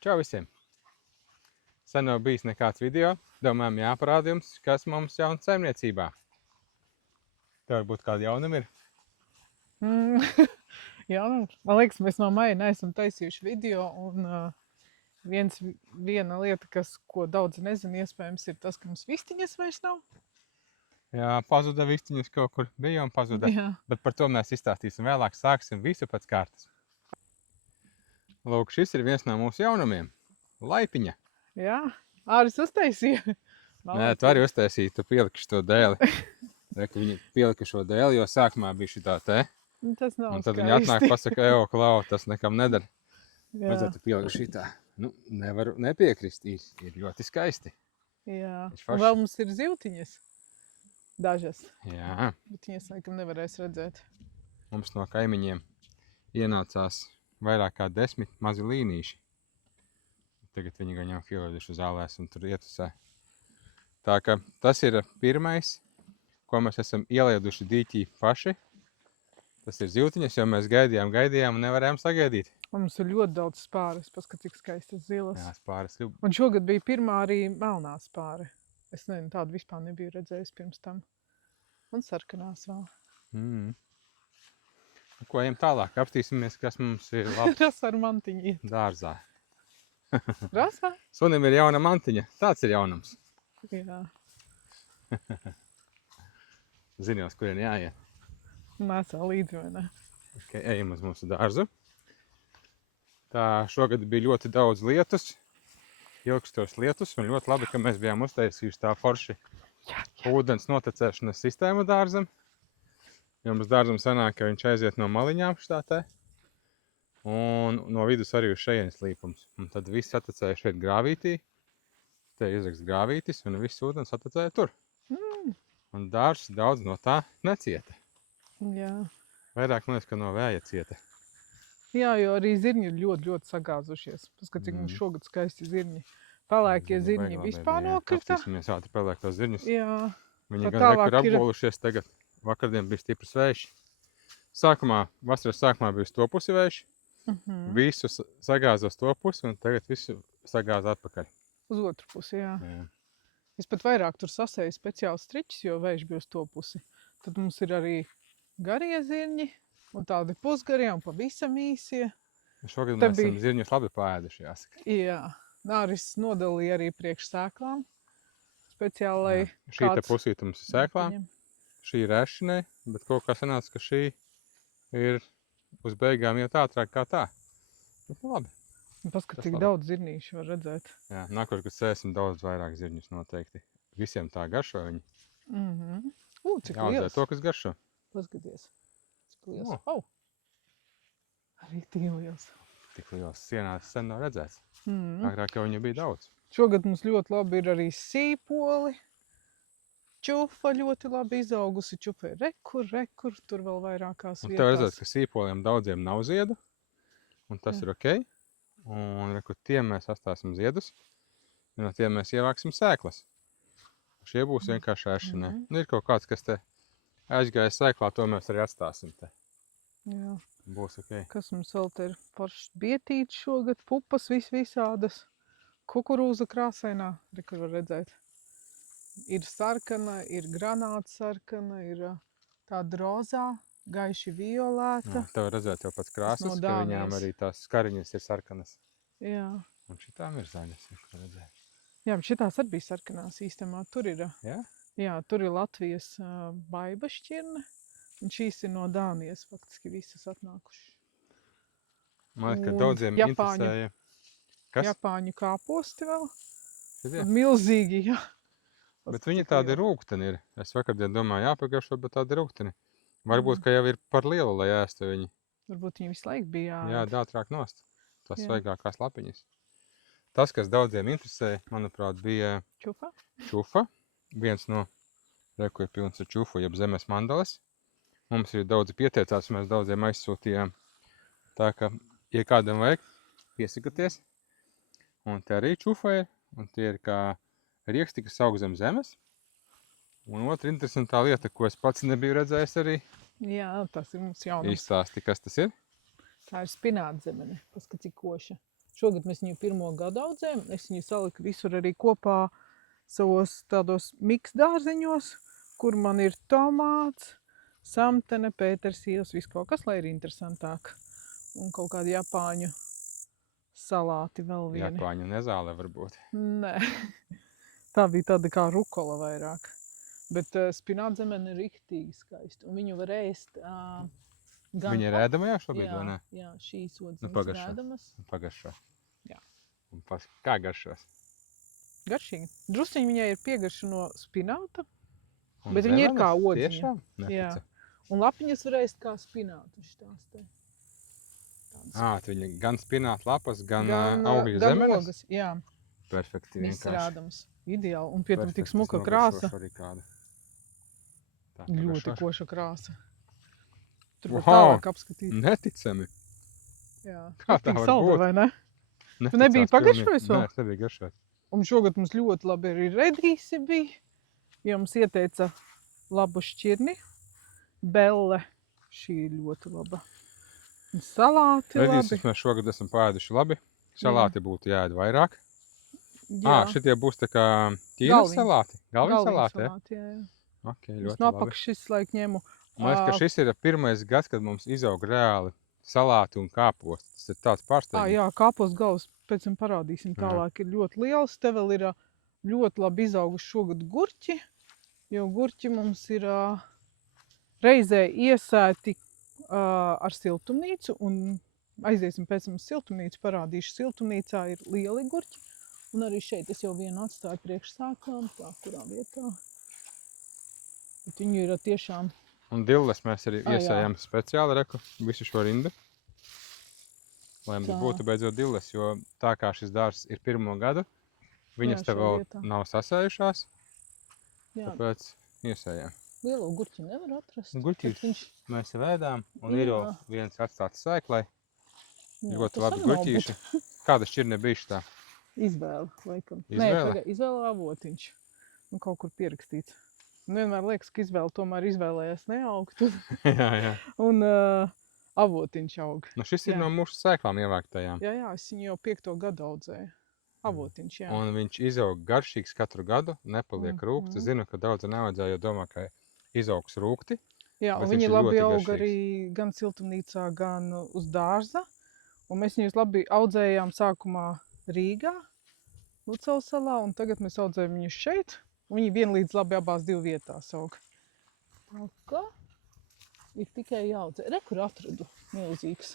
Čau visiem! Sen nav bijis nekāds video. Domājam jāparāda jums, kas mums jauns saimniecībā. Tev varbūt kādi jaunumi ir? Jā, man liekas, mēs no maija neesam taisījuši video. Un viena lieta, ko daudz nezina, iespējams, ir tas, ka mums vistiņas vairs nav. Jā, pazuda vistiņas kaut kur bija un pazuda. Jā. Bet par to mēs izstāstīsim vēlāk. Sāksim visu pēc kārtas. Lūk, šis ir viens no mūsu jaunumiem. Laipiņa. Jā, Āris uztaisīja. Nē, tu arī uztaisīji, tu pieliki šo dēli. Reku, viņi pielika šo dēli, jo sākumā bija šitā te. Tas nav Un tad skaisti. viņi atnāk pasaka, evo, klau, tas nekam nedara. Jā. Vajadzētu tu pielika šitā. Nu, nevaru nepiekrist, ir ļoti skaisti. Jā. Viņš Un forši. vēl mums ir zivtiņas. Dažas. Jā, Bet viņas laikam nevarēs redzēt. mums no kaimiņiem ienācās vairāk kā 10 mazi līnīši. Tagad viņi gan jau hilēduši uz ālēs un tur ietusē. Tā ka tas ir pirmais, ko mēs esam ielieduši dīķī paši. Tas ir zivtiņas, jo mēs gaidījām un nevarējām sagaidīt. Un mums ir ļoti daudz spāres. Paskat, cik skaistas zilas. Jā, spāres ļub. Un šogad bija pirmā arī melnā spāre. Es nezinu, tādu vispār nebiju redzējis pirms tam. Un sarkanās vēl. Ko ejam tālāk? Apstīsimies, kas mums ir labs Ras ar mantiņu iet. dārzā. Rasā? Sunim ir jauna mantiņa. Tāds ir jaunums. Jā. Zini, uz kurien jāiet. Nesā līdzi, vai ne? Okay, ejam uz mūsu dārzu. Tā šogad bija ļoti daudz lietus. Ilgstos lietus. Un ļoti labi, ka mēs bijām uztaisījuši tā forši ūdens notecēšanas sistēmu dārzam. Jo mums dārzam sanāk, ka viņš aiziet no maliņām šitā te. Un no vidus arī uz šejienes līpums. Un tad viss atecēja šeit grāvītī. Te izrakst grāvītis un viss ūdens atecēja tur. Un dārzs daudz no tā necieta. Jā. Vairāk man liekas, ka no vēja cieta. Jā, jo arī zirņi ir ļoti, ļoti sagāzušies. Paskat, cik mums šogad skaisti zirņi. Pelēkie zirņi vispār nokrita. Apstīsimies ātri pelēkos zirņus. Jā. Viņi Tad gan rekur tālāk ir- apgolušies tagad. Vakardien bija stiprs vējš. Vasaras sākumā bija uz to pusi vējš. Visu sagāza uz to pusi un tagad visu sagāza atpakaļ. Uz otru pusi, jā. Jā. Es pat vairāk tur sasēju speciāli striķus, jo vējš bija uz to pusi. Tad mums ir arī garie zirņi un tādi pusgarie un pavisam īsie. Šogad Te mēs esam bija- zirņus labi pāēduši, jāsaka. Jā. Nāris nodalīja arī priekš sēklām. Speciāli, lai Šī te pusīte mums ir sēklām, paņem. šī ir ēšanai, bet kaut kā sanāca, ka šī ir uz beigām iet ātrāk kā tā. Bet nu labi. Un paskat, Tas cik labi. daudz zirnīšu var redzēt. Jā, nākošais, kad sēsim daudz vairāk zirņus noteikti. Visiem tā garšo viņi. Cik Jāaudzē liels. to, kas garšo. Paskaties. Cik liels. O. Au! Arī tik liels. Tik liels sienās sen nav redzēts. Agrāk jau viņu bija daudz. Šogad mums ļoti labi ir arī sīpoli. Čufa ļoti labi izaugusi. Čufa ir rekur, tur vēl vairākās Un tev redzēt, vietās. ka sīpoliem daudziem nav ziedu. Un tas Jā. ir ok. Un reku tiem mēs astāsim ziedus. Un no tiem mēs ievāksim sēklas. Šie būs vienkārši ēšanai. Nu, ir kaut kāds, kas te aizgāja sēklā, to mēs arī atstāsim te. Jā. Būs ok. Kas mums vēl te ir pašs bietīts šogad? Pupas visādas. Kukurūza krāsainā. Rekur var redzēt. Ir sarkana, ir granāta sarkana, ir tāda rozā, gaiši violēta. Tev redzēt jau pēc krāsas, no ka viņām Dānijas. arī tās skariņas ir sarkanas. Jā. Un šitām ir zaļas, ko redzēt. Jā, bet šitās arī bija sarkanās īstenībā. Tur ir, Jā? jā, tur ir Latvijas baiba šķirne, un šīs ir no Dānijas faktiski visas atnākušas. Man liekas, ka Un daudziem Japāņu. interesēja. Kas? Japāņu kāposti vēl. Šitie? Milzīgi, jā. Bet viņi tādi rūgteni ir. Es vakardien domāju, jāpagaršo, bet tādi rūgteni. Varbūt, ka jau ir par lielu, lai ēstu viņi. Varbūt viņi visu laiku bija Jā, ātrāk nost. Tas Jā. svaigākās lapiņas. Tas, kas daudziem interesēja, manuprāt, bija čufa. čufa. Viens no reku ir pilns ar čufu, jeb zemes mandalas. Mums ir daudzi pieteicās, mēs daudziem aizsūtījām. Tā ka, ja kādam vajag, piesakaties. Un te arī čufa ir. Un tie ir kā rieksti, kas aug zem zemes. Un otra interesantā lieta, ko es pats nebiju redzējis arī, Jā, tas ir mums jaunums. izstāsti, kas tas ir. Tā ir spināta zemene. Paskat, cik koša. Šogad mēs viņu pirmo gadu audzējam. Es viņu saliku visur arī kopā savos tādos miksdārziņos, kur man ir tomāts, samtene, pētersīles, viss kaut kas, lai ir interesantāk. Un kaut kādi japāņu salāti vēl vieni. Japāņu nezāle varbūt. Nē, tā bija tāda kā rukola vairāk. Bet spinātzemene ir riktīgi skaista. Un viņu var ēst gan... Viņa ir ēdama jau šobrīd, vai ne? Jā, šīs odziņas Nu, pagaršo. ēdamas. Pagaršo. Jā. Un kā garšos? Garšīgi. Drusciņi viņai ir piegarša no spināta, Un bet viņa ir zemenes? kā odziņa. Tiešām? Jā. Neticu. Un lapiņas var ēst kā spinātu. Šitās te. Tādas. Viņa gan spināta lapas, gan augļu gan zemenes? ogas, jā. Perfekti, Viss vienkārši. rādams. Ideāli. Un pie tam tik Perfekti, smuka es krāsa. nogaršošu arī kādu. Tā, Ļoti pagaršošu. koša krāsa. Tur var Wow! tālāk apskatīt. Neticami. Jā. Kā tā Riktīgi var salda, būt? vai ne? Neticās nebiji pilnīgi. pagaršojis vēl? Nē, es nebiju garšojis. Un šogad mums ļoti labi arī redīsi bija. Jums ieteica labu šķirni. Belle. Šī ir ļoti laba. Un salāti Redīsis labi. mēs šogad esam pāēduši labi. Salāti būtu jāēd vairāk. Jā. Šitie būs tā kā tīras Galviņas. salāti. Galviņas Galviņu salāti, ja? salāti, jā. Ok, Es ļoti no labi. apakšas šis laik ņemu. Man liekas, ka šis ir pirmais gads, kad mums izaug reāli salāti un kāposti. Tas ir tāds pārsteigums. Jā, kāpos galvas pēc tam parādīsim Jā. tālāk. Ir ļoti liels. Te vēl ir ļoti labi izauguši šogad gurķi. Jo gurķi mums ir reizē iesēti ar siltumnīcu. Un aiziesim pēc tam uz siltumnīcu, parādīšu. Siltumnīcā ir lieli gurķi. Un arī šeit es jau vienu atstāju priekšsāklām. Tā, kurā vietā. Bet viņi ir tiešām... Un dilles mēs arī Jā. iesējam speciāli reku visu šo rindu. Lai mums Tā. būtu beidzot dilles, jo tā kā šis dārs ir pirmo gadu, viņas te šajā vēl vietā. nav sasējušās, Jā, tāpēc iesējam. lielo gurķi nevar atrast. Guļķis bet viņš... mēs vēdām un ir jau Jā. viens atstāts sēklai. Jā, Ļoti tas labi arī nav guļķīši. Kāda šķirne bija šitā? Izvēle, laikam. Izvēle? Izvēle avotiņš. Nu, kaut kur pierakstīts. Un vienmēr liekas, ka izvēle tomēr izvēlējās neaugt. jā. Un avotiņš aug. Nu šis ir Jā. no mūsu sēklām ievāktajām. Jā, es viņu jau 5. gadu audzēju. Avotiņš, jā. Un viņš izaug garšīgs katru gadu, nepaliek rūkts. Es zinu, ka daudz neaudzēja, jo domā, ka izaugs rūkti. Jā, bet un viņš viņi ir labi ļoti aug garšīgs. arī gan siltumnīcā, gan uz dārza. Un mēs viņus labi audzējām sākumā Rīgā, Lucavas salā, un tagad mēs audzējam viņus šeit. Un viņi vienlīdz labi abās divu vietās aug. Tā kā ir tikai jāaudzē. Re, kur atradu milzīgs.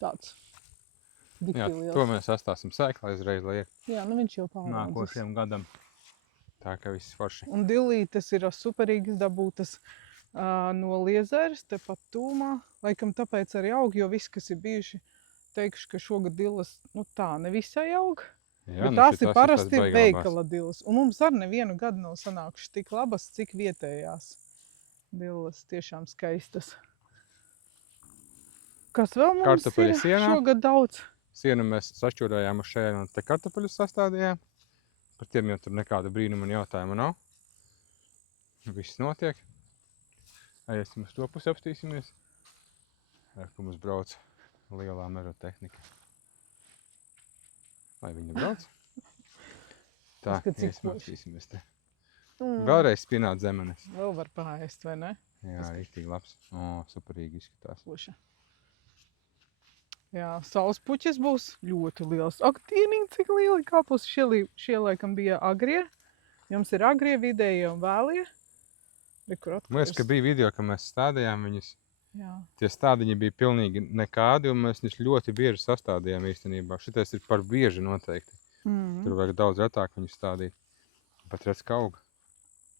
Tāds. Jā, Dikti liels. to mēs astāsim sēklā uzreiz, lai Jā, nu viņš jau pāraudzis. nākošajam gadam. Tā kā viss forši. Un dillītes ir superīgi izdabūtas no Liezeres, tepat tūmā. Laikam tāpēc arī aug, jo viss, kas ir bijuši, teikšu, ka šogad dillas, nu tā, nevisai aug. Jā, Bet nu tās šitās ir parasti baigi labās. veikala dillas. Un mums arī nevienu gadu nav sanākušas tik labas, cik vietējās dillas. Tiešām skaistas. Kas vēl mums Kartupeļi ir sienā. šogad daudz? Sienu mēs sašķūrējām uz šeit un te kartupeļus sastādījām. Par tiem jau tur nekāda brīnuma un jautājuma nav. Viss notiek. Aiesim uz to pusi apstīsimies. Ar ko mums brauc lielā meža tehnika. Lai viņa brauc. Tā, Paskat, cik iesim forši. apstīsimies te. Vēlreiz spināt zemenes. Vēl var paēst, vai ne? Jā, rīktīgi labs. Superīgi izskatās. Koša. Jā, sauspuķis būs ļoti liels. Ak, dieniņ, cik lieli kāpus. Šie laikam bija agrie. Jums ir agrie, vidējie un vēlie. Re, kur Man liekas, ka atklājas. bija video, ka mēs stādījām viņus. Jā. Tie stādiņi bija pilnīgi nekādi, un mēs viņus ļoti bieži sastādījām īstenībā. Šitais ir par bieži noteikti. Tur vajag daudz retāk viņus stādīt. Pat redz, ka aug.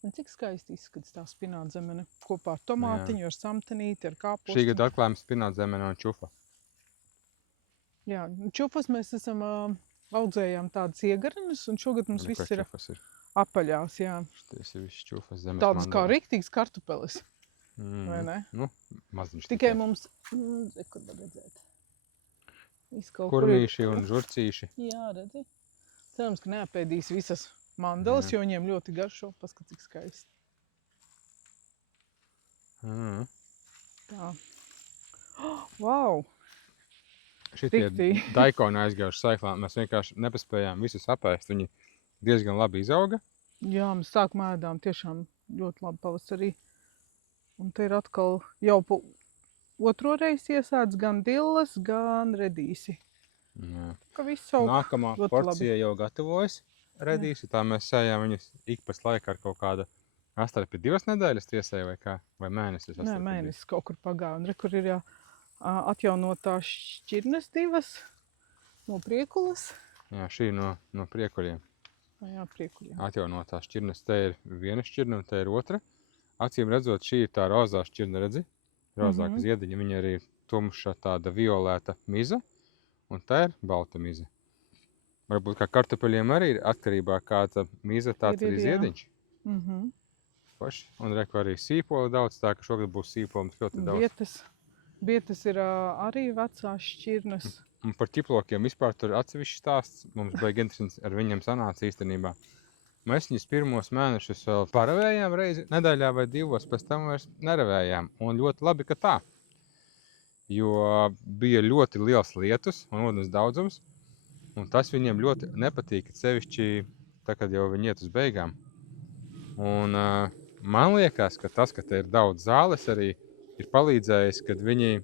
Un cik skaisti izskatās tā spinātzemene. Kopā ar tomātiņu, ar samtenīti, ar kāpostu. Šī gada atklājām spinātzemene un čufa. Jā, čufas mēs esam audzējām tādas iegarnes, un šogad mums Ko viss ir čufas ir? apaļās, jā. Šitais ir viss čufas zemes Tādas kā mandala. riktīgas kartupeles, vai ne? Nu, maziņš Tikai mums, kur var redzēt? Viss kaut kur ir. Kurmīši un žurcīši. Jā, redzi. Cerams, ka neapēdīs visas mandelas, Jā. jo viņiem ļoti garšo. Paskat, cik skaisti. Tā. Wow! Šitie Riktīgi. daikoni aizgājuši saiklā. Mēs vienkārši nepaspējām visus apēst. Viņi diezgan labi izauga. Jā, mēs sākumā ēdām tiešām ļoti labi pavasarī. Un te ir atkal jau pa otro reizi iesēdz gan dillas, gan redīsi. Jā. Ka viss aug Nākamā ļoti porcija jau gatavojas. Redīsi, tā mēs sējām viņus ik pēc laika ar kaut kādu 8-2 nedēļas tiesēju vai kā? Vai mēnesis? Nē, mēnesis kaut kur pagāja. Un re, kur ir atjaunotās šķirnes divas no Priekulas. Jā, šī no priekuļiem. Jā, Priekuļiem. Atjaunotās šķirnes. Te ir viena šķirne un te ir otra. Acīm redzot, šī ir tā rozā šķirne, redzi? Rozāka ziediņa, viņa arī ir tumša tāda violēta miza. Un tā ir balta miza. Varbūt kā kartupeļiem arī ir atkarībā kāda miza, tāds arī ziediņš. Paši. Un reku arī sīpoli daudz, tā ka šogad būs sīpoli ļoti daudz. Bietas ir arī vecās šķirnes. Un par ķiplokiem vispār tur atsevišķi stāsts. Mums baigi interesants ar viņiem sanāca īstenībā. Mēs viņus pirmos mēnešus vēl paravējām reizi nedēļā vai 2, pēc tam vairs neravējām. Un ļoti labi, ka tā. Jo bija ļoti liels lietus un ūdens daudzums. Un tas viņiem ļoti nepatīk, sevišķi tā, kad jau viņi iet uz beigām. Un man liekas, ka tas, ka te ir daudz zāles arī ir palīdzējis, kad viņi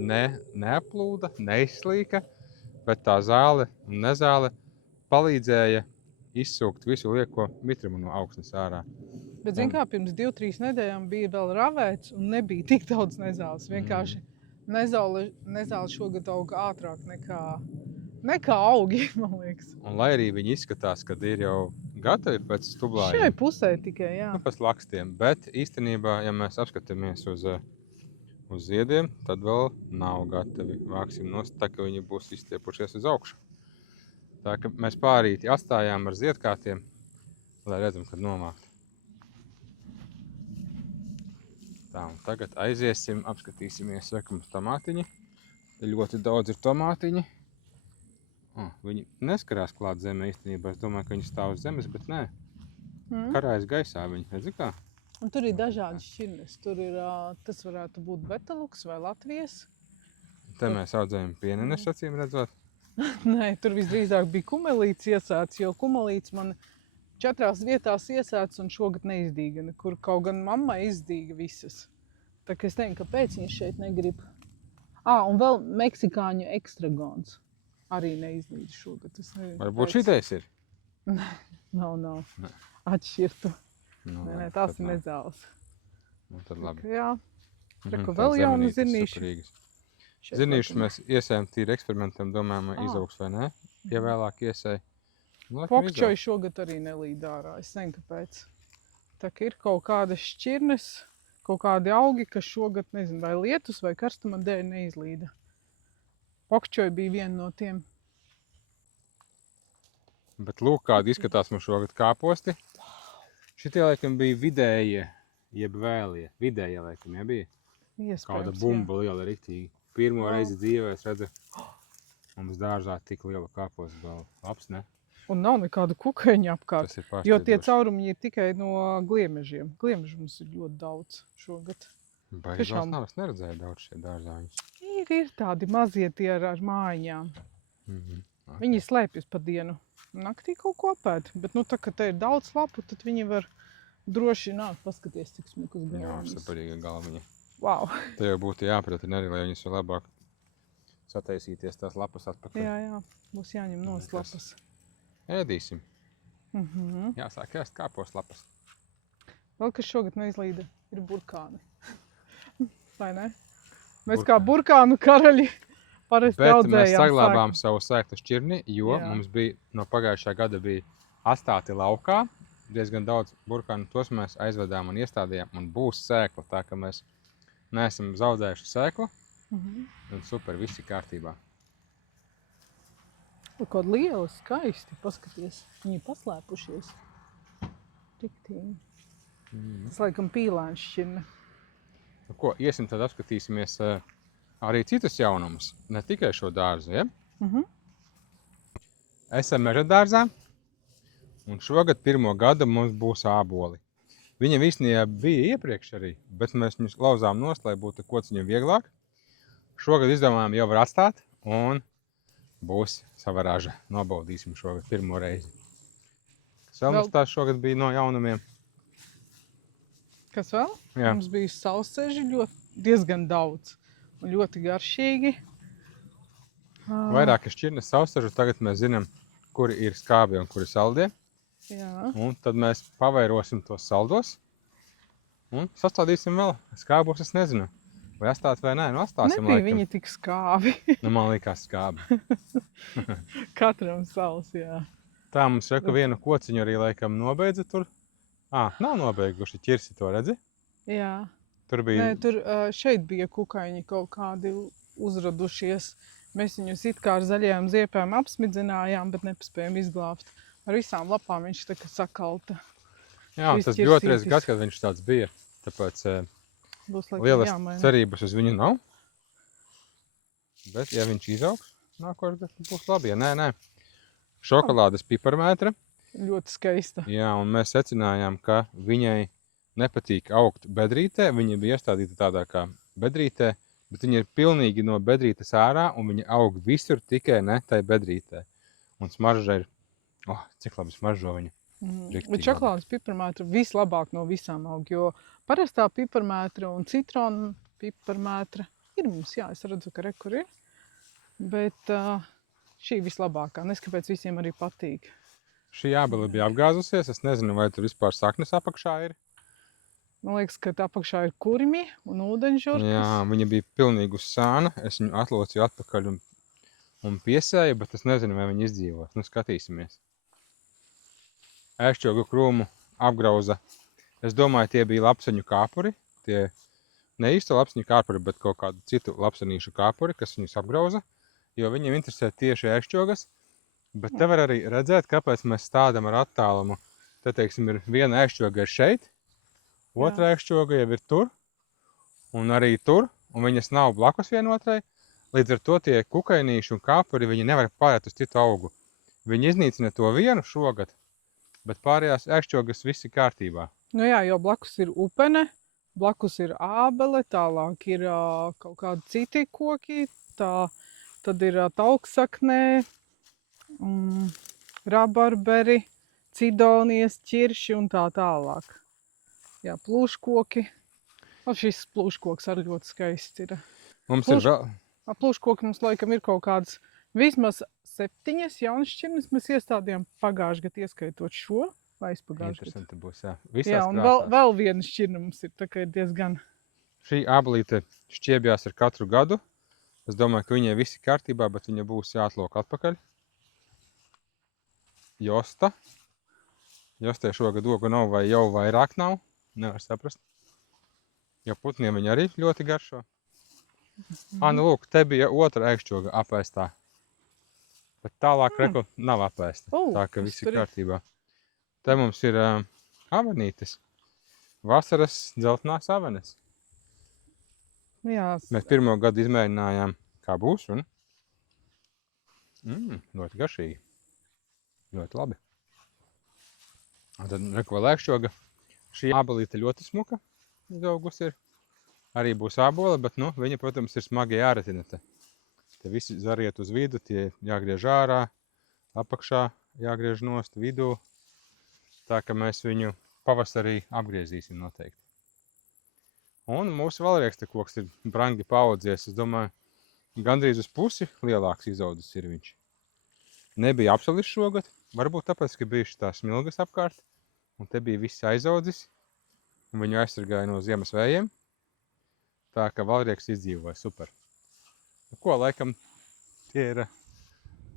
neaplūda, neizslīka, bet tā zāle un nezāle palīdzēja izsūkt visu lieko mitrumu no augstnes ārā. Bet zin kā, pirms 2-3 nedēļām bija vēl ravēts un nebija tik daudz nezāles. Vienkārši nezāle šogad auga ātrāk nekā augi, man liekas. Un lai arī viņi izskatās, kad ir jau gatavi pēc stublājiem. Šai pusē tikai, jā. Nu, pēc lakstiem, bet īstenībā, ja mēs apskatāmies uz ziediem, tad vēl nav gatavi. Vāksim nost, tā ka viņi būs izstiepušies uz augšu. Tā ka mēs pārīti atstājām ar ziedkātiem, lai redzam, kad nomākt. Tā, un tagad aiziesim, apskatīsimies, vai ka mums tomātiņi. Ļoti daudz ir tomātiņi. Viņi neskarās klāt zemē īstenībā. Es domāju, ka viņi stāv uz zemes, bet nē. Karājas gaisā viņi, redzi kā? Un tur ir dažādas šķirnes. Tur ir, tas varētu būt Betaluks vai Latvijas. Te mēs audzējam pienenes, acīm redzot. Nē, tur visdrīzāk bija kumelīts iesēts, jo kumelīts man 4 vietās iesēts un šogad neizdīga nekur. Kaut gan mamma izdīga visas. Tā kā es teiktu, kāpēc viņš šeit negrib. Un vēl meksikāņu ekstragons. Arī neizlīdz šogad. Varbūt šitais ir? Nav. Atšķirtu. Nē, tās ir nezāles. Nu, tad labi. Jā. Reku vēl jaunu zirnīšu. Zirnīšus mēs iesējam tīri eksperimentam, domājam, izaugs vai ne. Ja vēlāk iesēj. Pokčoji šogad arī nelīd ārā. Es nezinu, kāpēc. Tā kā ir kaut kādas šķirnes, kaut kādi augi, kas šogad, nezinu, vai lietus vai karstuma dēļ neizlīda. Pokčoji bija viena no tiem. Bet lūk, kādi izskatās mums šogad kāposti. Šitie, laikam, bija vidējie, jeb vēlie. Vidējie, laikam, ja bija? Iespējams, kāda bumba liela riktīgi. Pirmo reizi dzīvē es redzu, mums dārzā tik liela kāposta vēl labs, ne? Un nav nekādu kukaiņu apkārt, Tas ir pārsteidzoši. jo tie caurumiņi ir tikai no gliemežiem. Gliemežu mums ir ļoti daudz šogad. Baigi daudz nav, es neredzēju daudz šie dārzāņus. Ir tādi mazie tie ar mājiņām. Viņi slēpjas pa dienu. Naktī kaut ko apēd, bet nu tā, ka te ir daudz lapu, tad viņi var droši nākt paskaties, cik smukas Jā, grāmatas. saparīga galviņa. Wow. Te jau būtu jāpratina arī, lai viņas ir labāk sataisīties tās lapas atpakaļ. Jā, būs jāņem nost lapas. Ēdīsim. Jāsāk ēst kāpos lapas. Vēl kas šogad neizlīda, ir burkāni. Vai ne? Mēs kā burkānu karaļi parasti Bet audzējām mēs saglabām sēklu. savu sēklu šķirni, jo mums bija no pagājušā gada bija atstāti laukā. Diezgan daudz burkānu, tos mēs aizvedām un iestādījām un būs sēkla, tā ka mēs neesam zaudējuši sēklu. Un super, viss ir kārtībā. Kaut liela, skaisti, paskaties. Viņi paslēpušies. Riktīgi. Tas laikam pīlēns šķirne. Nu, ko, iesim tad apskatīsimies arī citus jaunumus, ne tikai šo dārzu, ja? Esam meža dārzā, un šogad pirmo gadu mums būs āboli. Viņam īstenībā bija iepriekš arī, bet mēs viņus lauzām nost, lai būtu kods viņam vieglāk. Šogad izdomājām jau var atstāt, un būs sava raža. Nobaudīsim šogad pirmo reizi. Kas vēl mums tās šogad bija no jaunumiem? Kas vēl? Jā. Mums bija sausceži diezgan daudz un ļoti garšīgi. Vairākas šķirnes sauscežu, tagad mēs zinām, kuri ir skābie un kuri saldie. Jā. Un tad mēs pavairosim tos saldos un sastādīsim vēl. Skābos es nezinu, vai atstāt vai nē. Nu, atstāsim Nebija laikam. viņi tik skābi. Nu, man likās skābi. Katram savs, jā. Tā mums reku vienu kociņu arī laikam nobeidza tur. Nav nobeiguši, ķirsi to redzi? Jā. Tur bija... Nē, tur šeit bija kukaiņi kaut kādi uzradušies. Mēs viņus it kā ar zaļajām ziepēm apsmidzinājām, bet nepaspējām izglābt. Ar visām lapām viņš tā kā sakalta. Jā, un tas bija otrais gads, kad viņš tāds bija. Tāpēc lielas cerības uz viņu nav. Bet, ja viņš izaugs, nākošais gads būs labi. Ja nē. Šokolādes piparmētra. Ļoti skaista. Jā, un mēs secinājām, ka viņai nepatīk augt bedrītē. Viņa bija iestādīta tādā kā bedrītē, bet viņa ir pilnīgi no bedrītes ārā, un viņa aug visur, tikai ne tai bedrītē. Un smarža ir, cik labi smaržo viņa. Bet šokolādes piparmētra vislabāk no visām aug, jo parastā piparmētra un citrona piparmētra ir mums, jā, es redzu, ka kur ir. Bet šī vislabākā, neskapēc visiem arī patīk. Šī ābele bija apgāzusies, es nezinu, vai tur vispār saknes apakšā ir. Man liekas, ka tā apakšā ir kurmi un ūdeņžurkas. Jā, viņa bija pilnīgi uz sāna. Es viņu atlocīju atpakaļ un piesēju, bet es nezinu, vai viņa izdzīvos. Nu, skatīsimies. Ēšķogu krūmu apgrauza. Es domāju, tie bija lapseņu kāpuri. Tie ne īsti lapseņu kāpuri, bet kaut kādu citu lapsenīšu kāpuri, kas viņus apgrauza. Jo viņiem interesē tieši ēšķogas. Bet te var arī redzēt, kāpēc mēs stādam ar attālumu. Te, teiksim, ir viena ēšķoga ir šeit. Otrā ēšķoga jau ir tur, un arī tur, un viņas nav blakus vienotrai. Līdz ar to tie kukainīši un kāpuri, viņi nevar pārēt uz citu augu. Viņi iznīcina to vienu šogad, bet pārējās ēšķogas viss ir kārtībā. Nu jā, jo blakus ir upene, blakus ir ābele, tālāk ir kaut kādi citi koki, tad ir tauksaknē, rabarberi, cidonijas, ķirši un tā tālāk. Jā, plūškoki. Šis plūškoks arī ļoti skaists ir. Mums ir vēl... Plūškoki mums laikam ir kaut kādas vismaz 7 jaunas šķirnes. Mēs iestādījām pagājušajā gadā, ieskaitot šo vai aizpagājušajā gadā. Interesanti būs, jā. Visās jā, un vēl viena šķirne mums ir, tā kā ir diezgan... Šī ābelīte šķiebjās ar katru gadu. Es domāju, ka viņai viss ir kārtībā, bet viņa būs jāatlok atpakaļ. Josta. Jostē šogad ogu nav vai jau vairāk nav. Nevar saprast. Jo putniem viņa arī ļoti garšo. Nu lūk, te bija otra ēkšķoga apēstā. Bet tālāk reku nav apēsta. Tā ka viss ir kārtībā. Te mums ir avenītes. Vasaras dzeltenās avenes. Jā. Mēs pirmo gadu izmēģinājām, kā būs. Un... ļoti garšīgi. Ļoti labi. Un tad reku vēl ēkšķoga. Šī ābelīte ļoti smuka izaugus ir. Arī būs ābole, bet viņa, protams, ir smagi jāretina te. Te visi zariet uz vidu, tie jāgriež ārā, apakšā jāgriež nost vidū. Tā ka mēs viņu pavasarī apgriezīsim noteikti. Un mūsu valrieksta koks ir brangi paaudzies. Es domāju, gandrīz uz pusi lielāks izaudzis ir viņš. Nebija apsalis šogad, varbūt tāpēc, ka bijuši tās smilgas apkārt. Un te bija viss aizaudzis, un viņu aizsargāja no ziemas vējiem. Tā ka valrieks izdzīvoja super. Ko, laikam, tie ir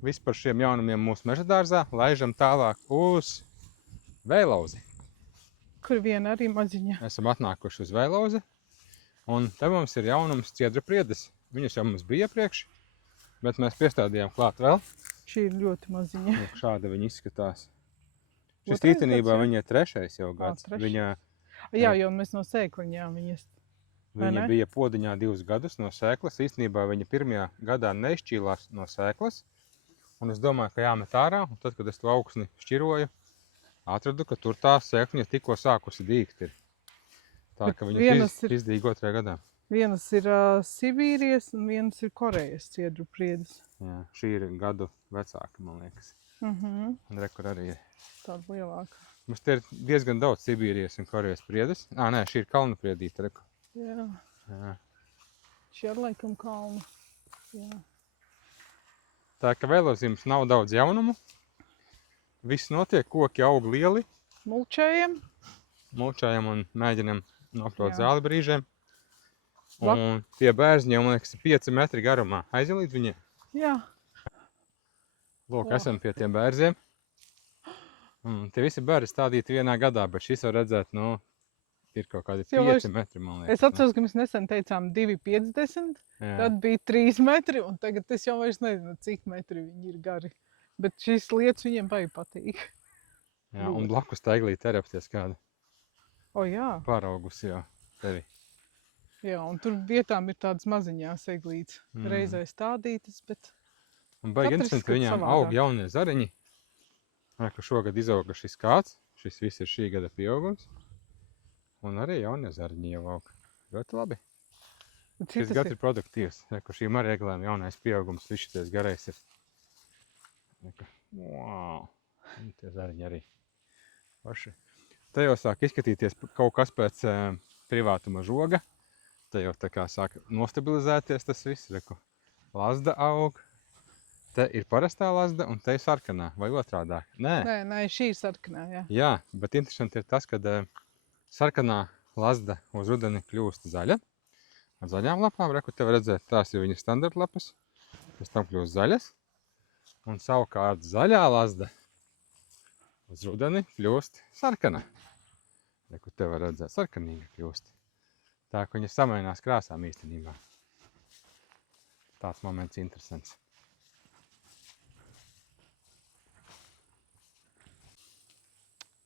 viss par šiem jaunumiem mūsu meža dārzā. Laižam tālāk uz Vēlauzi. Kur viena arī maziņa. Esam atnākuši uz Vēlauzi. Un te mums ir jaunums ciedra priedes. Viņas jau mums bija iepriekš, bet mēs piestādījām klāt vēl. Šī ir ļoti maziņa. Šāda viņa izskatās. Šis īstenībā viņa ir 3. jau gads. Jā, jo mēs no sēkliņām viņas. Viņa bija podiņā 2 gadus no sēklas. Īstenībā viņa pirmajā gadā neizšķīlās no sēklas. Un es domāju, ka jāmet ārā. Un tad, kad es to augsni šķiroju, atradu, ka tur tā sēkliņa tikko sākusi dīgt ir. Tā ka viņa izdīga 2. gadā. Vienas ir Sibīrijas un vienas ir Korejas ciedru priedes. Jā, šī ir gadu vecāka, man liekas. Un re, kur arī ir. Tāda lielāka. Mums te ir diezgan daudz Sibīrijas un Korejas priedes. Nē, šī ir kalnu priedīta, reku. Jā. Jā. Šī ar laikam kalnu. Jā. Tā ka vēlos jums nav daudz jaunumu. Viss notiek, koki aug lieli. Mulčējam. Mulčājam un mēģinam nopļaut Jā. zāli brīžiem. Un tie bērziņi, man liekas, ir 5 metri garumā. Aiziet līdz viņiem. Jā. Lūk, O. esam pie tiem bērziem. Tie visi bērzi stādīti vienā gadā, bet šis var redzēt, nu, ir kaut kādi Jau 5 metri, man liekas. Es atceros, ka mēs nesen teicām 2,50, Jā. tad bija 3 metri, un tagad es jau vairs nezinu, cik metri viņi ir gari. Bet šīs lietas viņiem baigi patīk. Jā, un blakus taiglī terapties kāda O jā, pāraugusi jau tevi. jā, un tur vietām ir tādas maziņās eglītes. Reizē stādītas, bet Un baigi Katrs interesanti, skat viņām savādāk. aug jaunie zariņi. Ka šogad izauga šis kāds. Šis viss ir šī gada pieaugums. Un arī jaunie zariņi jau aug. Ļoti labi. bet Šis citas gads ir. ir produktīvs. Ka šīm arī eglēm jaunais pieaugums, viss šities garais ir. Wow! Un tie zariņi arī paši. Te jau sāk izskatīties kaut kas pēc privātuma žoga. Te jau tā kā sāk nostabilizēties tas viss. Reku, lazda aug. Te ir parastā lazda un te ir sarkanā. Vai otrādāk? Nē. Nē, šī ir sarkanā, jā. Jā, bet interesanti ir tas, ka sarkanā lazda uz rudeni kļūst zaļa. Ar zaļām lapām, reku, te var redzēt, tās ir viņas standarta lapas. Pēc tam kļūst zaļas. Un savukārt zaļā lazda uz rudeni kļūst sarkana. Reku, te var redzēt, sarkanīga kļūst. Tā, ka viņa samainās krāsām īstenībā. Tāds moments interesants.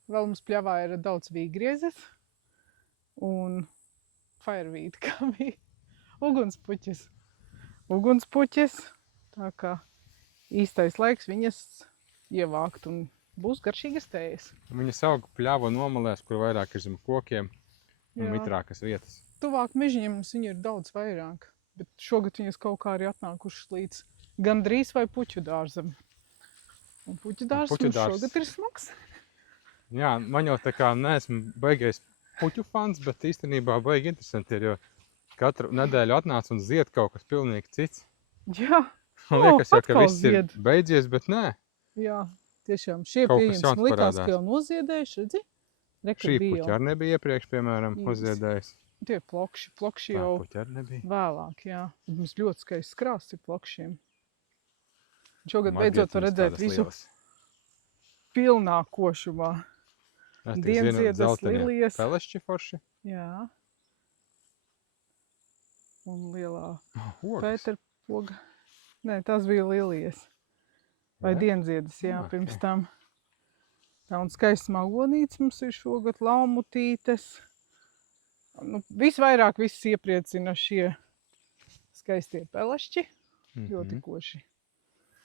Vēl mums pļavā ir daudz vīgriezes un firevīti, kā bija ugunspuķis. Ugunspuķis, tā kā īstais laiks viņas ievākt un būs garšīgas tējas. Viņas aug pļavu nomalēs, kur vairāk ir zem kokiem un Jā. mitrākas vietas. Tuvāk mežiņiem mums viņu ir daudz vairāk, bet šogad viņas kaut kā arī atnākušas līdz gandrīz vai puķu dārzam. Un puķu dārzs puķu mums dārzs. šogad ir smags. Jā, man jau tā kā neesmu baigais puķu fans, bet īstenībā baigi interesanti ir, jo katru nedēļu atnāc un zied kaut kas pilnīgi cits. Jā, Man liekas jau, ka atkal viss ir zied. beidzies, bet nē. Jā, tiešām šie Kaut kas pieejams jauns likās, parādās. ka jau noziedējuši, redzi? Šī puķa arī nebija iepriekš, piemēram, Īsti. uzziedējis. Tie plokši Tā jau puķa arī nebija. vēlāk, jā. Bet mums ļoti skaists krāsts ir plokšiem. Šogad Margetiņas beidzot var redzēt tādas visu lielas. pilnā košumā. Jā, tik Dienziedes, dzeltenie lilijas. pelešķi forši. Jā. Un lielā Ogas. pēterpoga. Nē, tās bija lilijas. Vai Jā? dienziedes, jā, Ok. pirms tam. Tā un skaists magonīts mums ir šogad, laumutītes. Nu, visvairāk viss iepriecina šie skaistie pelešķi. Ļoti koši.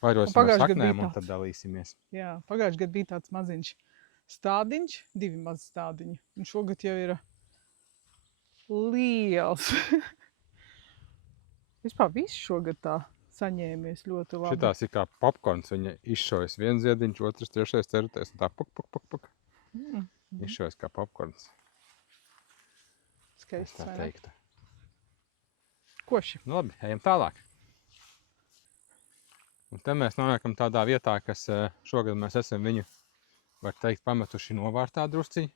Vairosim Un ar pagājušajā gadā saknēm bija un tad dalīsimies. Jā, pagājušajā gadā bija tāds maziņš stādiņš, 2 mazi stādiņi. Un šogad jau ir liels. Vispār viss šogad tā saņēmies ļoti labi. Šitās ir kā popkorns, viņa izšojas viens ziediņš, otrs, trešais, ceturtais un tā puk, puk, puk, puk. Izšojas kā popkorns, es Skaists, tā vai ne? teiktu. Koši. Nu labi, ejam tālāk. Un te mēs nonākam tādā vietā, kas šogad mēs esam viņu, var teikt, pametuši novārtā drusciņi.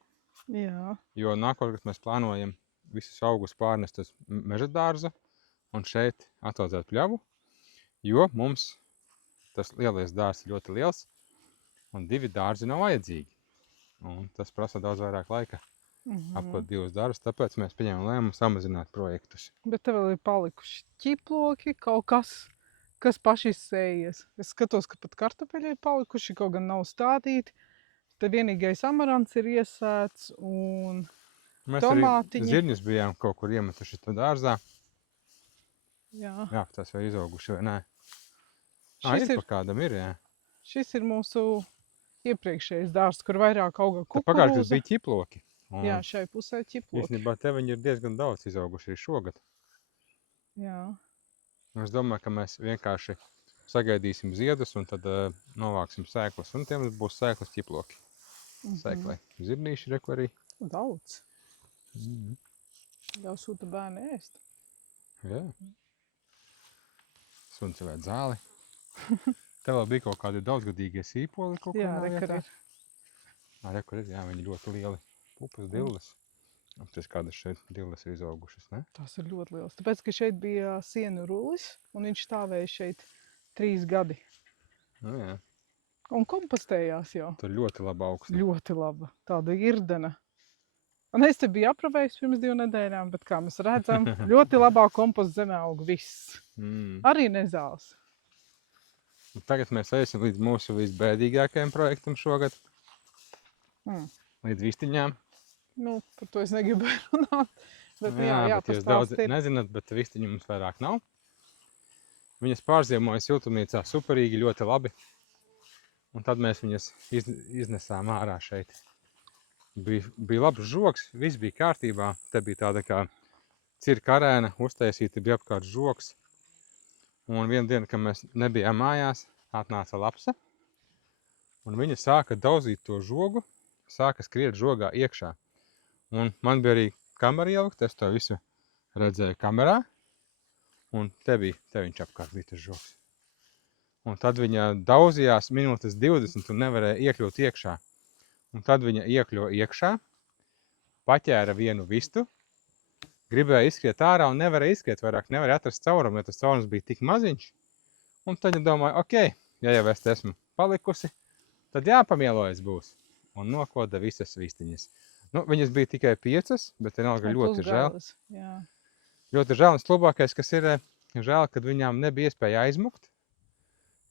Jā, Jo nākamgad mēs plānojam visus augus pārnest uz meža dārza un šeit ataudzēt pļavu, jo mums tas lielais dārzs ir ļoti liels un 2 dārzi nav vajadzīgi. Un tas prasa daudz vairāk laika apkot 2 dārzus, tāpēc mēs pieņēmām lēmumu samazināt projektus. bet te vēl ir palikuši ķiploki, kaut kas, kas paši izsējies. Es skatos, ka pat kartupeļi ir palikuši, kaut gan nav stādīti. Te vienīgais amarants ir iesēts un Mēs tomātiņi. arī zirņus bijām kaut kur iemetuši to dārzā. jā. Jā, tas vai izauguši vai nē. Šis Ir ir, pa kādam ir, jā. šis ir mūsu iepriekšējais dārzs, kur vairāk auga Te pagājušajā gadā kukurūza. bija ķiploki. Un Jā, šai pusē ķiploki. īstenībā te viņi ir diezgan daudz izauguši arī šogad. Jā. Un es domāju, ka mēs vienkārši sagaidīsim ziedus un tad novāksim sēklas. Un tiem būs sēklas ķiploki. Sēklai. Zirnīši reku arī. Daudz. Jau sūta bērni ēst. Jā. Suns vēl zāli. Tev vēl bija kaut kādi daudzgadīgie sīpoli kaut Jā, kādā rekar vietā? ir. Reku ir, jā, viņi ļoti lieli. Pupas dilles. Tas kādas šeit dilles ir izaugušas, ne? Tas ir ļoti liels. Tāpēc, ka šeit bija sienu rullis, un viņš stāvēja šeit 3 gadi. Nu jā, Un kompostējās jau. tur ļoti laba augsta. Ļoti laba. Tāda irdena. Un es te biju apravējis pirms 2 nedēļām, bet kā mēs redzam, ļoti labā komposta zemē aug viss. Arī nezāles. Un tagad mēs ejam līdz mūsu visbēdīgākajam projektam šogad. Līdz vistiņām. Nu, par to es negribēju runāt. Bet Bet jūs daudz pastāst ir. nezināt, bet vistiņu mums vairāk nav. Viņas pārziemoja siltumnīcā superīgi, ļoti labi. Un tad mēs viņas iznesām ārā šeit. Bija labs žogs, viss bija kārtībā. Te bija tāda kā cirka arēna, uztaisīta bija apkārt žogs. Un vienu dienu, kad mēs nebijām mājās, atnāca lapsa. Un viņa sāka dauzīt to žogu, sāka skriet žogā iekšā. Un man bija arī kamera ielikt, es to visu redzēju kamerā. Un te viņš apkārt bija tas žogs. Un tad viņa dauzījās minūtes 20 un nevarēja iekļūt iekšā. Un tad viņa iekļuva iekšā, paķēra vienu vistu, gribēja izskriet ārā un nevarēja izskriet vairāk, nevarēja atrast caurumu, jo tas caurums bija tik maziņš. Un tad viņa domāja, ok, ja jau es te esmu palikusi, tad jāpamielojas būs. Un nokoda visas vistiņas. Nu, viņas bija tikai 5, bet vienalga ļoti žēl. Jā. Ļoti žēl, un slabākais, kas ir žēl, kad viņām nebija iespēja aizmukt.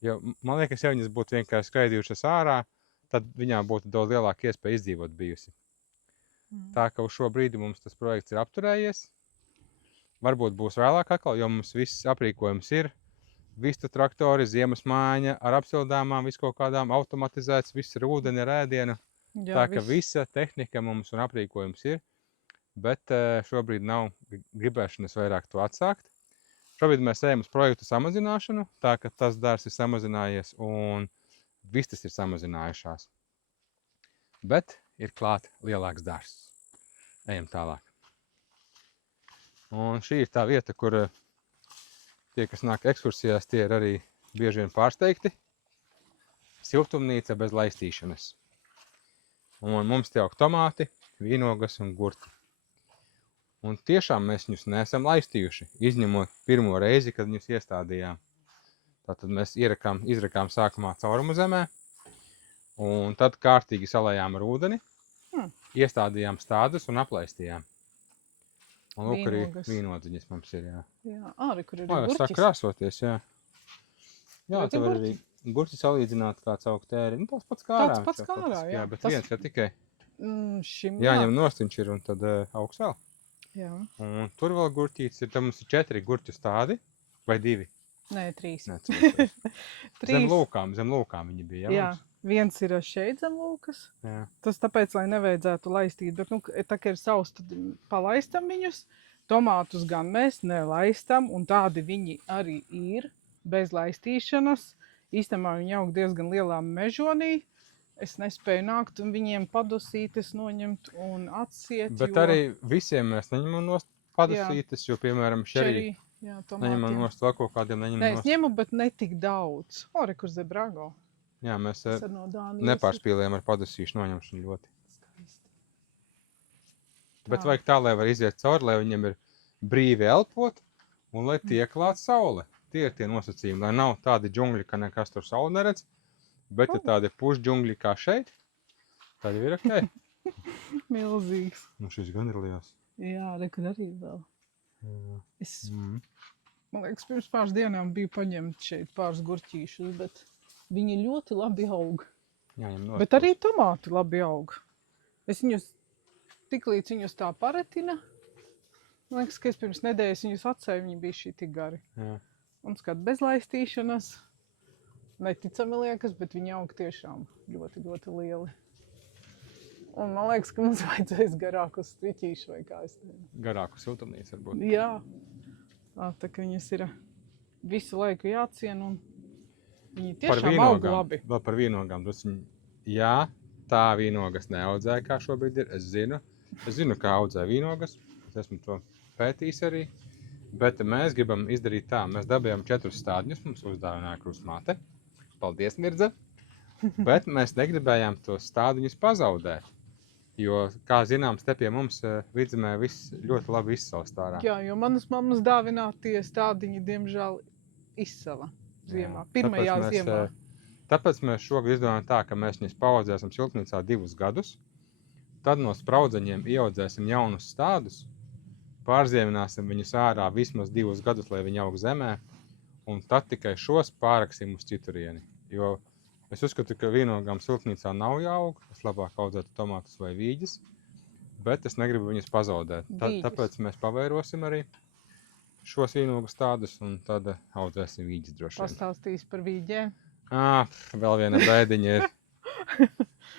Jo, man liekas, ja viņas būtu vienkārši skraidījušas ārā, tad viņām būtu daudz lielāka iespēja izdzīvot bijusi. Tā ka uz šo brīdi mums tas projekts ir apturējies. Varbūt būs vēlāk atkal, jo mums viss aprīkojums ir. Vistu traktori, ziemas mājiņa ar apsildāmām, visu kaut kādām automatizēts, viss ar ūdeni, ar ēdienu. Jā, Tā ka visa tehnika mums un aprīkojums ir, bet šobrīd nav gribēšanas vairāk to atsākt. Šobrīd mēs ejam uz projektu samazināšanu, tā ka tas dārs ir samazinājies un vistas ir samazinājušās. Bet ir klāt lielāks dārs. Ejam tālāk. Un šī ir tā vieta, kur tie, kas nāk ekskursijās, tie ir arī bieži vien pārsteigti. Siltumnīca bez laistīšanas. Un mums te aug tomāti, vīnogas un gurķi. Un tiešām mēs viņus neesam laistījuši, izņemot pirmo reizi, kad viņus iestādījām. Tātad mēs izrakām sākumā caurumu zemē, un tad kārtīgi salējām ar ūdeni, iestādījām stādus un aplaistījām. Un lūk, arī vīnodziņas mums ir, jā. Jā, arī kur ir gurķis. Sāk krāsoties, jā. Jā, tev var arī gurķi salīdzināt kāds aug tēri. Nu, tāds pats kā ārā. Tāds pats kā ārā, jā. Bet viens, ka tikai šim jāņem nost viņš ir un tad augs vēl. Jā. Un tur vēl gurķītis ir, tam mums ir 4 gurķu stádi, vai 2? Nē, 3. Nē, 3. Zem lūkām viņi bija, jā. Viens ir šeit zem lūkas. Jā. Tas tāpēc, lai nevajadzētu laistīt, bet, nu, tā kā ir savs, tad palaistam viņus. Tomātus gan mēs nelaistam, un tādi viņi arī ir, bez laistīšanas. Īstenībā viņi aug diezgan lielā mežonī. Es nespēju nākt un viņiem padusītes noņemt un atsiet, Bet arī visiem mēs neņemam nost padusītes, jo, piemēram, šerī neņemam nost vēl kaut kādiem neņemam nost. Nē, es ņemu, bet ne tik daudz. Ore, kur Zebrago. Jā, mēs no nepārspīlējam ar padusīšu noņemšanu ļoti. Bet vajag tā, lai var iziet cauri, lai viņiem ir brīvi elpot un lai tiek klāt saule. Tie ir tie nosacījumi, lai nav tādi džungļi, ka nekas tur sauli neredz, bet ja tādi pušdžungļi kā šeit, tad ir ok. Milzīgs. Nu šis gan ir liels. Jā, rekur arī vēl. Es, man liekas, pirms pāris dienām biju paņemt šeit pāris gurķīšus, bet viņi ļoti labi aug. Bet arī tomāti labi aug. Es viņus, tiklīdz viņus tā paretina, man liekas, ka es pirms nedēļas viņus atsēju, viņi bija šī tik gari. Jā. Un skat bez laistīšanas, neticami liekas, bet viņi aug tiešām ļoti, ļoti lieli. Un man liekas, ka mums vajadzēs garāku striķīšu vai kā es teicu. Garāku siltumnīcu varbūt. Jā. Tā kā viņas ir visu laiku jācien un viņi Par tiešām aug vīnogām, labi. vēl par vīnogām drusciņ. Jā, tā vīnogas neaudzēja, kā šobrīd ir. Es zinu, kā audzē vīnogas. Es esmu to pētījis arī. Bet mēs gribam izdarīt tā. Mēs dabējām 4 stādņus, mums uzdāvināja krustmāte. Paldies, Mirdze! Bet mēs negribējām tos stādņus pazaudēt. Jo, kā zināms, te pie mums Vidzemē viss ļoti labi izsalst ārā. Jā, jo manas mammas dāvinātie stādiņi, diemžēl, izsala ziemā. Pirmajā ziemā. Tāpēc mēs šogad izdomājam tā, ka mēs viņus paaudzēsim siltumnīcā 2 gadus. Tad no spraudzeņiem ieaudzēsim jaunus stādus. Pārziemināsim viņus ārā vismaz 2 gadus, lai viņi aug zemē. Un tad tikai šos pāraksim uz citurieni. Jo es uzskatu, ka vīnogām siltumnīcā nav jāaug. Es labāk audzētu tomātus vai vīģes. Bet es negribu viņus pazaudēt. Tāpēc mēs pavairosim arī šos vīnogu stādus un tad audzēsim vīģes droši vien. Pastāstīs par vīģēm. Vēl viena bēdiņa ir.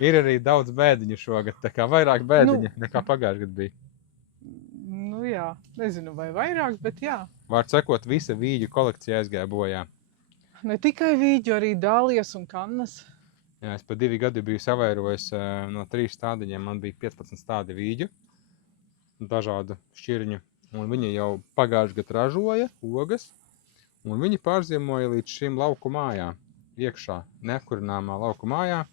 Ir arī daudz bēdiņu šogad, tā kā vairāk bēdiņa nekā pagājušajā gadā bija. Nu jā, nezinu vai vairāk, bet jā. Vārds sakot, visa vīģu kolekcija aizgāja bojā. Ne tikai vīģu, arī dālies un kannas. Jā, es pa 2 gadi biju savairojis no 3 stādiņiem, man bija 15 stādi vīģu, dažādu šķirņu. Un viņi jau pagājušajā gadā ražoja ogas, un viņi pārziemoja līdz šim lauku mājā, iekšā nekurināmā lauku mājā.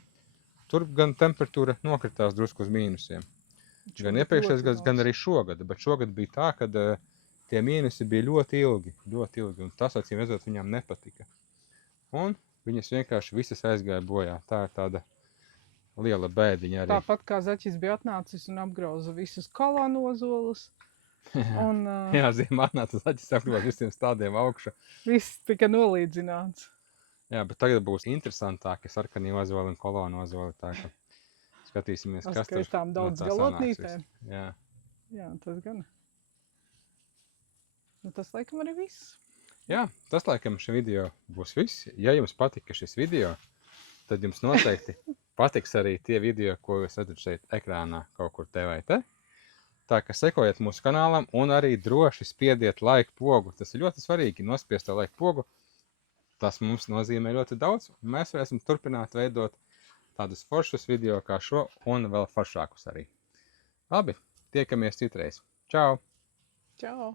Tur gan temperatūra nokritās drusku uz mīnusiem. Gan iepriekšējais gads, gan arī šogad. Bet šogad bija tā, ka tie mīnusi bija ļoti ilgi. Un tas, acīm redzot, viņām nepatika. Un viņas vienkārši visas aizgāja bojā. Tā ir tāda liela bēdiņa arī. Tāpat kā zaķis bija atnācis un apgrauza visus kolonozolus. Jā, ziemā atnāca zaķis apgrauza visiem stādiem augšu. Viss tika nolīdzināts. Jā, bet tagad būs interesantāki sarkanie ozoli un kolonu ozoli. Tā ka skatīsimies, kas tur tām daudz galotnītēm. Jā. Jā, tas gan. Nu, tas laikam arī viss. Jā, tas laikam šim video būs viss. Ja jums patika šis video, tad jums noteikti patiks arī tie video, ko jūs redzat šeit ekrānā kaut kur te vai te. Tā ka sekojiet mūsu kanālam un arī droši spiediet like pogu. Tas ir ļoti svarīgi, nospiest to like pogu. Tas mums nozīmē ļoti daudz. Mēs varēsim turpināt veidot tādus foršus video kā šo un vēl foršākus arī. Labi, tiekamies citreiz. Čau! Čau!